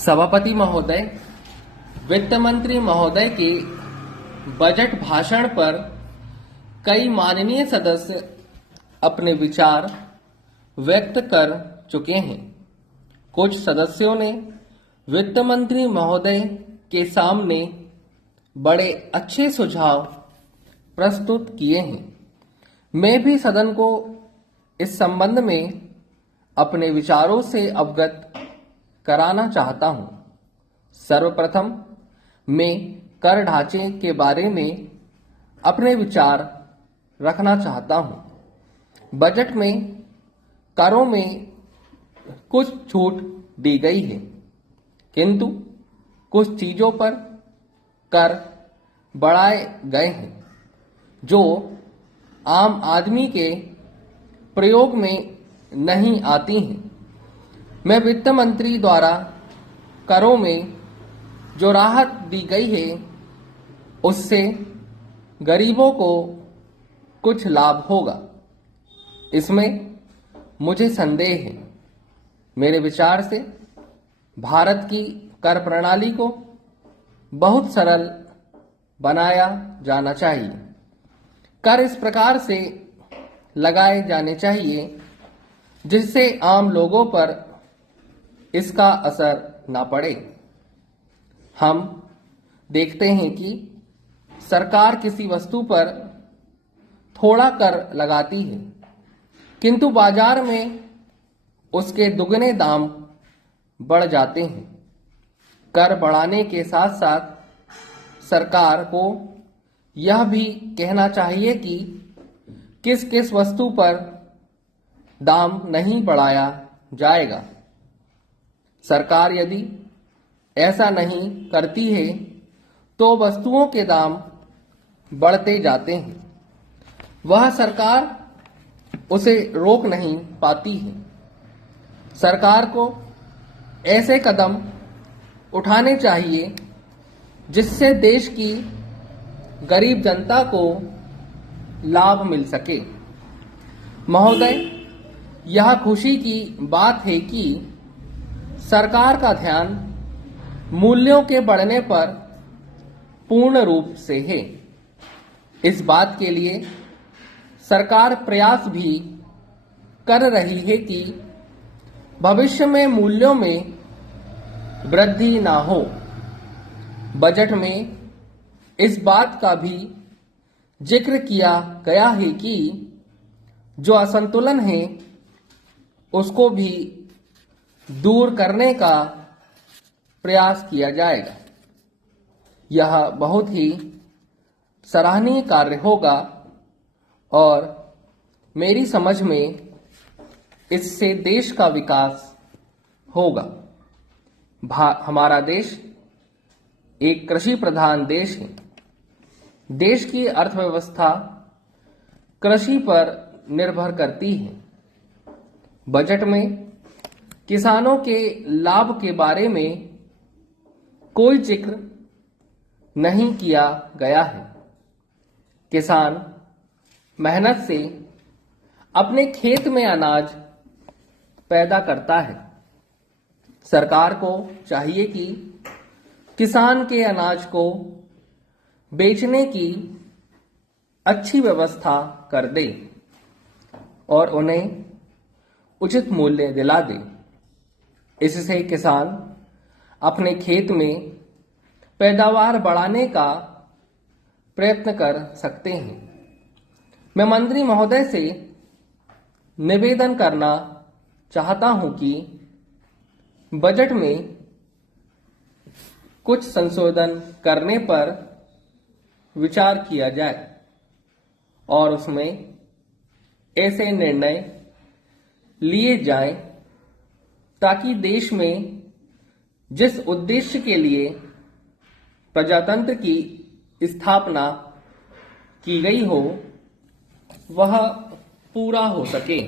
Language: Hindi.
सभापति महोदय, वित्त मंत्री महोदय के बजट भाषण पर कई माननीय सदस्य अपने विचार व्यक्त कर चुके हैं। कुछ सदस्यों ने वित्त मंत्री महोदय के सामने बड़े अच्छे सुझाव प्रस्तुत किए हैं। मैं भी सदन को इस संबंध में अपने विचारों से अवगत कराना चाहता हूं। सर्वप्रथम मैं कर ढांचे के बारे में अपने विचार रखना चाहता हूं। बजट में करों में कुछ छूट दी गई है, किंतु कुछ चीजों पर कर बढ़ाए गए हैं जो आम आदमी के प्रयोग में नहीं आती हैं। मैं वित्त मंत्री द्वारा करों में जो राहत दी गई है उससे गरीबों को कुछ लाभ होगा, इसमें मुझे संदेह है। मेरे विचार से भारत की कर प्रणाली को बहुत सरल बनाया जाना चाहिए। कर इस प्रकार से लगाए जाने चाहिए जिससे आम लोगों पर इसका असर न पड़े। हम देखते हैं कि सरकार किसी वस्तु पर थोड़ा कर लगाती है, किंतु बाजार में उसके दुगने दाम बढ़ जाते हैं। कर बढ़ाने के साथ साथ सरकार को यह भी कहना चाहिए कि किस किस वस्तु पर दाम नहीं बढ़ाया जाएगा। सरकार यदि ऐसा नहीं करती है तो वस्तुओं के दाम बढ़ते जाते हैं। वह सरकार उसे रोक नहीं पाती है। सरकार को ऐसे कदम उठाने चाहिए जिससे देश की गरीब जनता को लाभ मिल सके। महोदय, यह खुशी की बात है कि सरकार का ध्यान मूल्यों के बढ़ने पर पूर्ण रूप से है। इस बात के लिए सरकार प्रयास भी कर रही है कि भविष्य में मूल्यों में वृद्धि ना हो। बजट में इस बात का भी जिक्र किया गया है कि जो असंतुलन है उसको भी दूर करने का प्रयास किया जाएगा। यह बहुत ही सराहनीय कार्य होगा और मेरी समझ में इससे देश का विकास होगा। हमारा देश एक कृषि प्रधान देश है। देश की अर्थव्यवस्था कृषि पर निर्भर करती है। बजट में किसानों के लाभ के बारे में कोई जिक्र नहीं किया गया है। किसान मेहनत से अपने खेत में अनाज पैदा करता है। सरकार को चाहिए कि किसान के अनाज को बेचने की अच्छी व्यवस्था कर दे और उन्हें उचित मूल्य दिला दे। इससे किसान अपने खेत में पैदावार बढ़ाने का प्रयत्न कर सकते हैं। मैं मंत्री महोदय से निवेदन करना चाहता हूं कि बजट में कुछ संशोधन करने पर विचार किया जाए और उसमें ऐसे निर्णय लिए जाएं ताकि देश में जिस उद्देश्य के लिए प्रजातंत्र की स्थापना की गई हो वह पूरा हो सके।